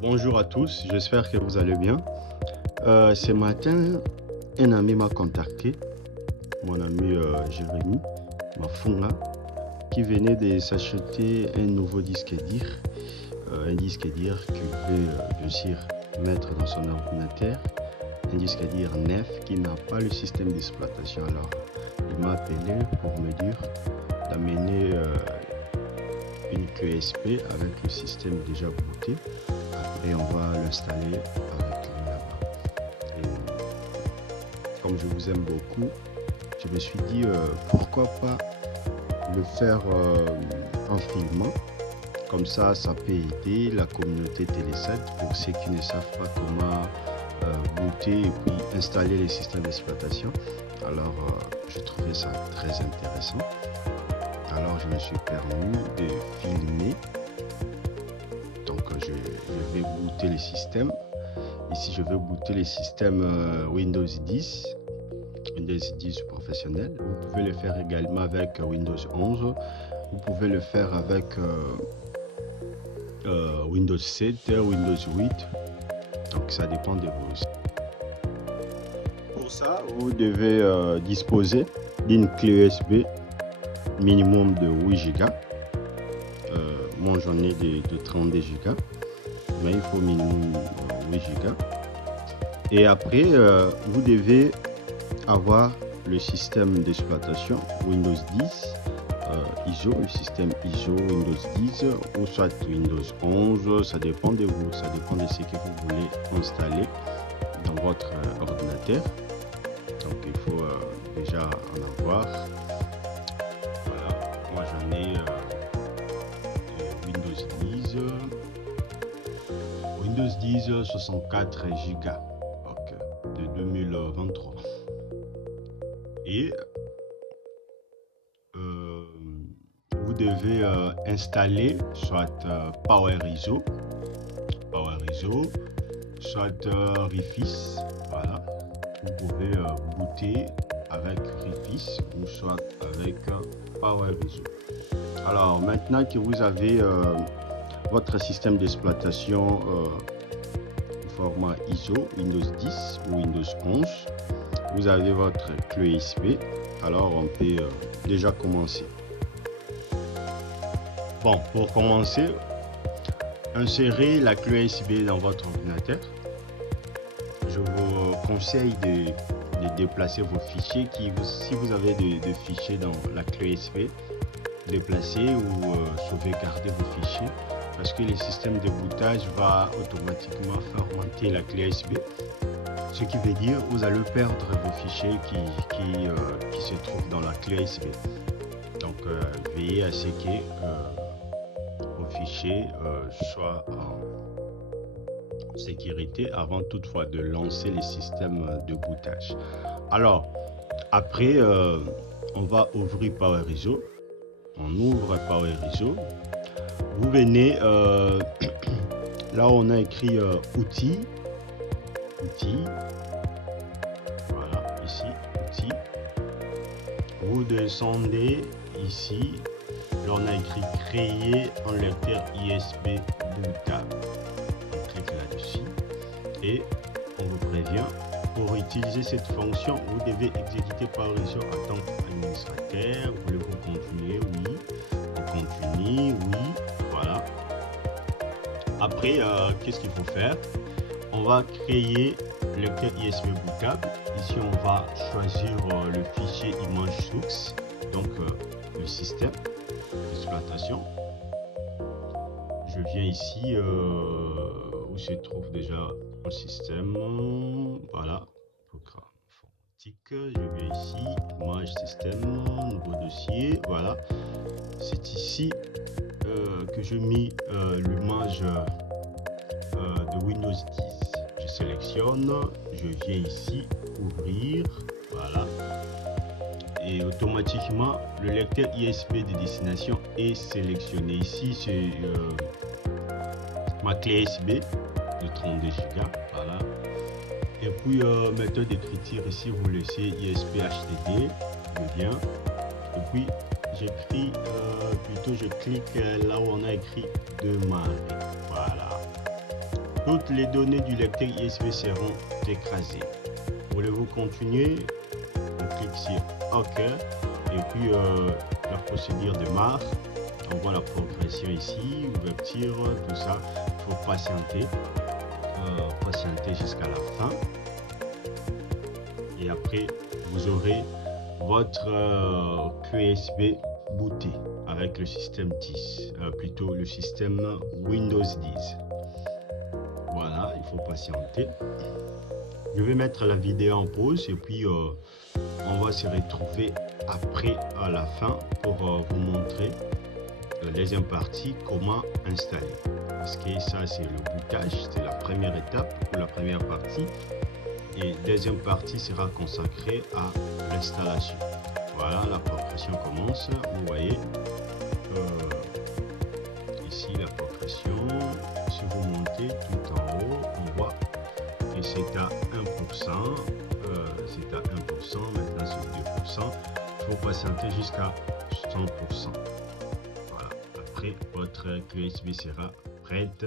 Bonjour à tous, j'espère que vous allez bien. Ce matin, un ami m'a contacté, mon ami Jérémy Mafunga, qui venait de s'acheter un nouveau disque dur, un disque dur qu'il veut bien sûr mettre dans son ordinateur, un disque dur neuf qui n'a pas le système d'exploitation. Alors, il m'a appelé pour me dire d'amener une clé USB avec le système déjà booté. Et on va l'installer avec lui là-bas. Et comme je vous aime beaucoup, je me suis dit pourquoi pas le faire en filmant. Comme ça peut aider la communauté Télé7 pour ceux qui ne savent pas comment booter et puis installer les systèmes d'exploitation. Alors, je trouvais ça très intéressant. Alors, je me suis permis de filmer. Donc, je vais booter les systèmes. Ici, je vais booter les systèmes Windows 10, Windows 10 professionnel. Vous pouvez le faire également avec Windows 11. Vous pouvez le faire avec Windows 7, Windows 8. Donc, ça dépend de vous. Pour ça, vous devez disposer d'une clé USB minimum de 8 Go. Moi, j'en ai de 32 Go. Mais il faut minimum 8 Go. Et après, vous devez avoir le système d'exploitation Windows 10 ISO, le système ISO Windows 10 ou soit Windows 11, ça dépend de vous, ça dépend de ce que vous voulez installer dans votre ordinateur. Donc il faut déjà en avoir. Voilà, moi j'en ai Windows 10 64 Go de 2023 et vous devez installer soit PowerISO, soit Rifis. Voilà, vous pouvez booter avec Rifis ou soit avec PowerISO. Alors maintenant que vous avez votre système d'exploitation format ISO Windows 10 ou Windows 11, vous avez votre clé USB. Alors on peut déjà commencer. Bon, pour commencer, insérez la clé USB dans votre ordinateur. Je vous conseille de déplacer vos fichiers. Si vous avez des fichiers dans la clé USB, déplacer ou sauvegarder vos fichiers, parce que le système de bootage va automatiquement formater la clé USB, ce qui veut dire que vous allez perdre vos fichiers qui se trouvent dans la clé USB. Donc veillez à ce que vos fichiers soient en sécurité avant toutefois de lancer les systèmes de bootage. Alors après on va ouvrir PowerISO. On ouvre PowerISO. Vous venez là où on a écrit outils. Voilà, ici, outils. Vous descendez ici. Là, on a écrit créer un lecteur USB bootable. On clique là-dessus et on vous prévient. Pour utiliser cette fonction, vous devez exécuter PowerISO en tant qu'administrateur. Voulez-vous continuer? Oui. On continue, oui. Voilà. Après, qu'est-ce qu'il faut faire? On va créer le lecteur USB bootable. Ici, on va choisir le fichier image source, donc le système d'exploitation. Je viens ici où se trouve déjà un système. Voilà, programme informatique. Je viens ici, image système, nouveau dossier. Voilà, c'est ici que je mets l'image de Windows 10. Je sélectionne, je viens ici, ouvrir, voilà. Et automatiquement, le lecteur USB de destination est sélectionné. Ici, c'est ma clé USB de 32 Go. Voilà. Et puis, méthode d'écriture, ici, vous laissez USB HDD. Je viens. Et puis, j'écris, plutôt je clique là où on a écrit démarrer. Voilà. toutes les données du lecteur USB seront écrasées. Voulez-vous continuer? On clique sur OK et puis la procédure démarre. On voit la progression ici, ouverture, tout ça. Il faut patienter, jusqu'à la fin. Et après, vous aurez votre clé USB bootée avec le système 10, plutôt le système Windows 10. Voilà, il faut patienter. Je vais mettre la vidéo en pause et puis on va se retrouver après à la fin pour vous montrer la deuxième partie, comment installer. Parce que ça c'est le bootage, c'est la première étape ou la première partie. Et deuxième partie sera consacrée à l'installation. Voilà, la progression commence. Vous voyez ici la progression. Si vous montez tout en haut, on voit que c'est à 1%. C'est à 1%, maintenant c'est 2%. Il faut patienter jusqu'à 100%. Voilà, après votre clé USB sera prête